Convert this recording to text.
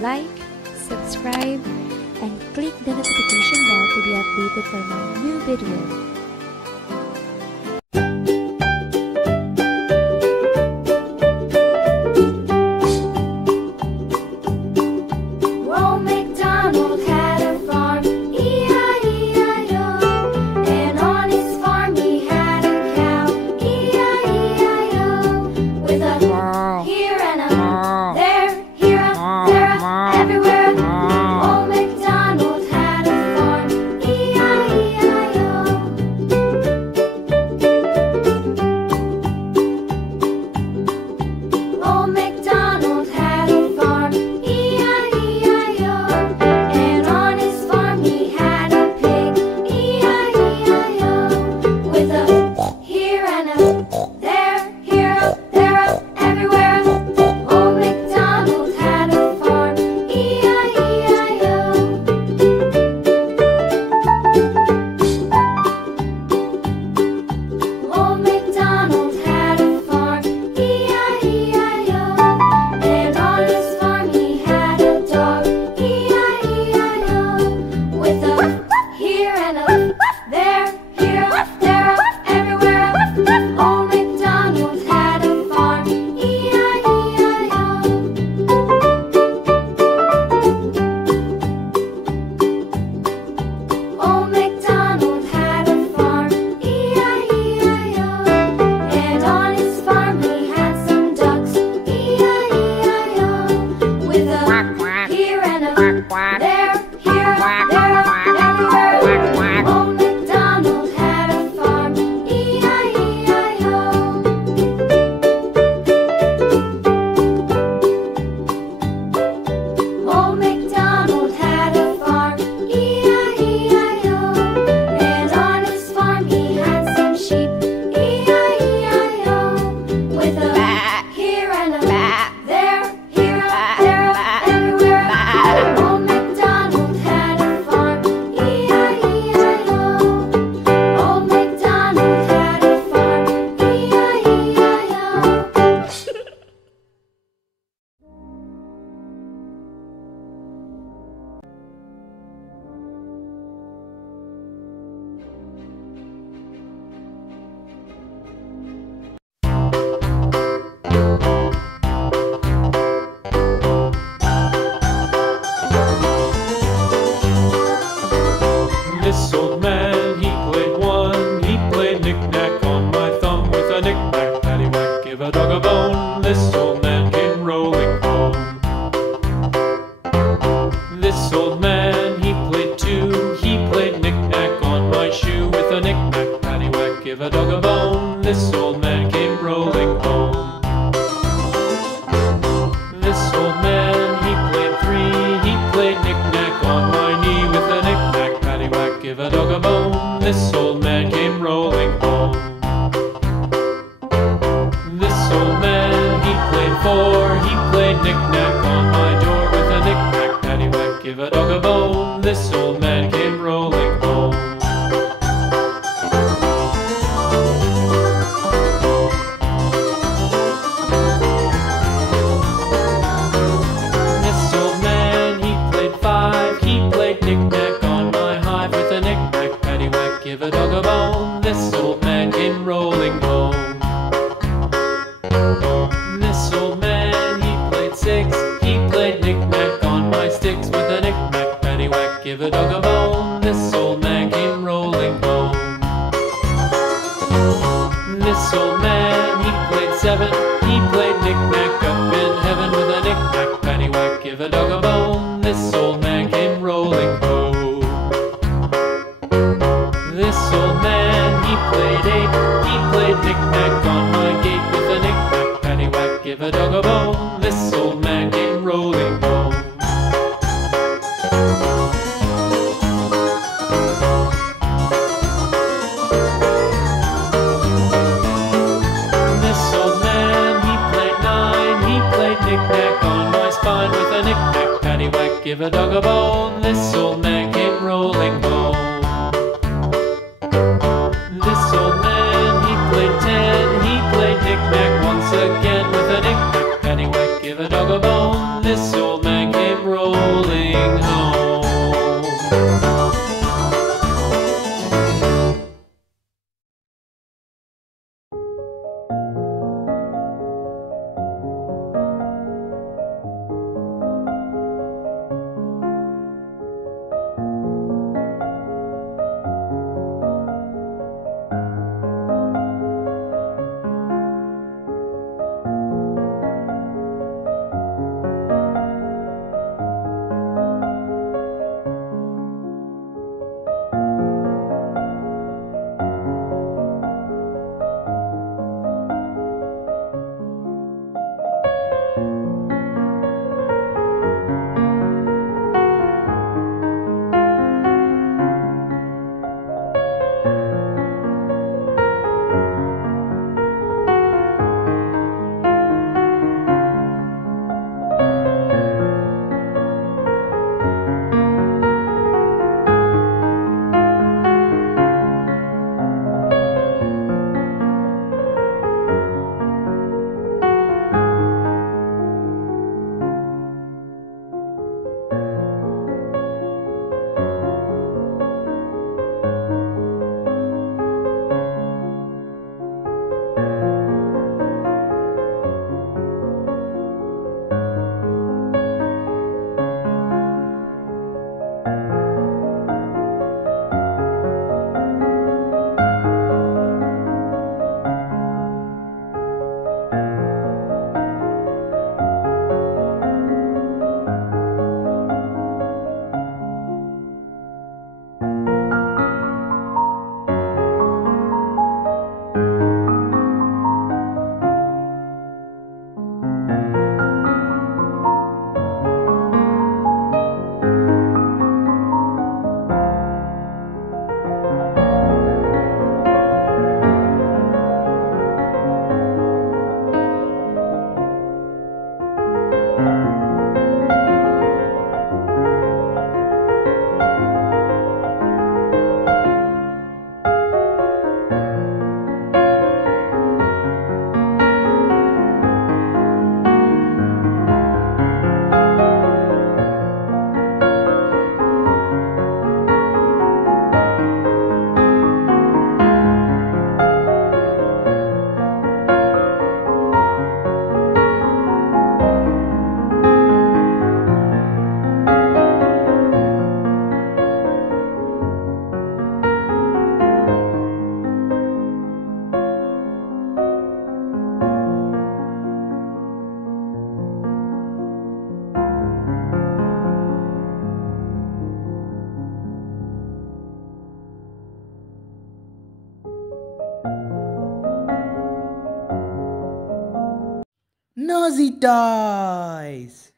like, subscribe, and click the notification bell to be updated for my new video. This old man, he played one. He played knick-knack on my thumb with a knick-knack, paddywhack, give a dog a bone. This old man came rolling home. This old man, he played two. He played knick-knack on my shoe with a knick-knack, paddywhack, give a dog a bone. This old man came rolling home. This old man, he played three. He played knick-knack on my knee with a knick-knack, paddywhack, give a dog a bone. This old man came rolling home. This old man, he played four. He played knick-knack on my door with a knick-knack, paddywhack, give a dog a bone. This old man came rolling home. This old man, he played five. He played knick-knack on my hive with a knick-knack, paddywhack, give a dog a bone. This old man came rolling home. This old man, he played six. He played knick-knack on my sticks with a knick-knack, paddywhack, give a dog a bone. This old man came rolling home. This old man, he played seven. He played knick-knack up in heaven with a knick-knack, paddywhack, give a dog a bone. This old man came rolling home. This old man, he played eight. He played knick-knack on my gate with a knick-knack, paddywhack, give a dog a bone. This old man came rolling home. This old man, he played nine. He played knick-knack on my spine with a knick-knack, paddywhack, give a dog a bone. This old man came rolling home. This old man, he played ten. He played knick-knack once again with a knick-knack, paddywhack, give a dog a bone. This old man came rolling home. Nosy Toys!